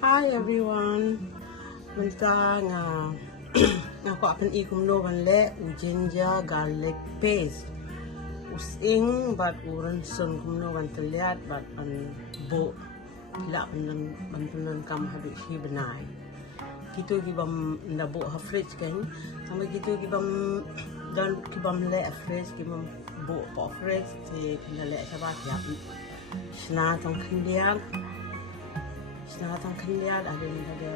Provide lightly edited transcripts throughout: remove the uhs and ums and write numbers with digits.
Hi everyone. Benta nga ko akan Kumno banle ginger garlic paste. Sying but Rynsun Tylliat but an bo la ban kam habis hi benai. Gitu gibam nabo ha fridge kan. Sama gitu gibam dan gibam le fridge gibam bo po fridge ti le sabat ya. Sna tong kendian. Senatang kendian ada ni ada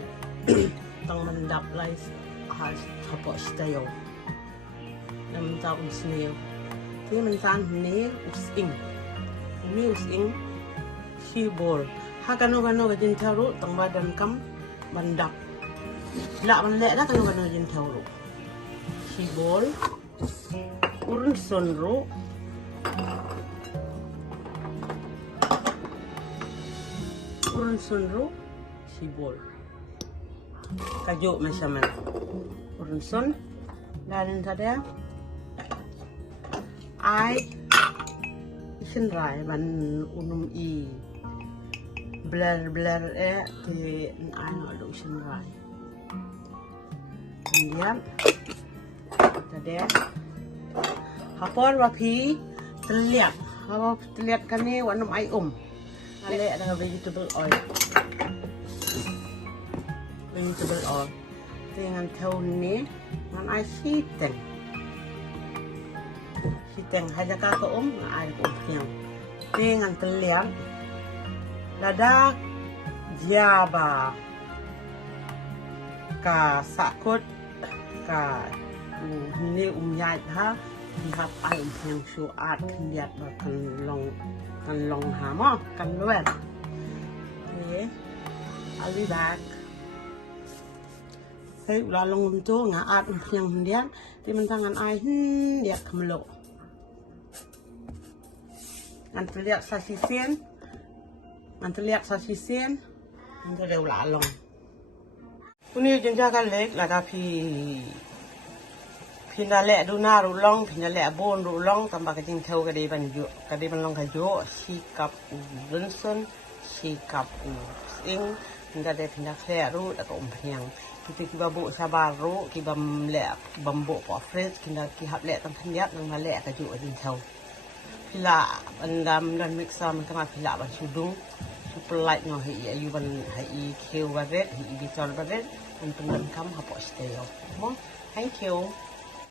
tang mendap lais has tapos tayo. Nam tao snail. Ti mentan ni Sying. Ni Sying shibol. Ha kanu gajin taru tang badan kam mendap. La manle la kanu gajin taru. Shibol. Rynsun ro. Rynsun ro sibol kajo macam mana Rynsun dan tadi ai isin rai ban unum i blur ti ai no isin rai kemudian tadi hapon wapi Tylliat hapon Tylliat kan ni wanum ai ale ada vegetable oil. Vegetable oil. Dengan tahu ni, man ai siteng. Siteng haja ka ai tiang. Dengan Tylliat. Lada jaba. Ka sakut ka ni yai ha. Lihat ai yang suat lihat bahkan long hama kan luar. Okay, I'll be back. Hey, ulah long tu ngaat yang hendian di mentangan ai dia kemelo. Nanti lihat sasisen, nanti dia ulah long. Ini jenjang kalek lah tapi. Pinale duna rulong, pinale bon rulong, tambah kecing tahu kadai ban long kajo, sikap Rynsun, sikap Sying, hingga dia pindah kleru, atau umpiang. Kita bu sabar ru, kita le bambu pofres, kita kihap le tam Tylliat, nang male kajo kecing tahu. Pila bandam dan mixer, macam pila ban sudung, super light no hai ayu ban hai keu badet, hai bital badet, dan kam hapok stay. Thank you.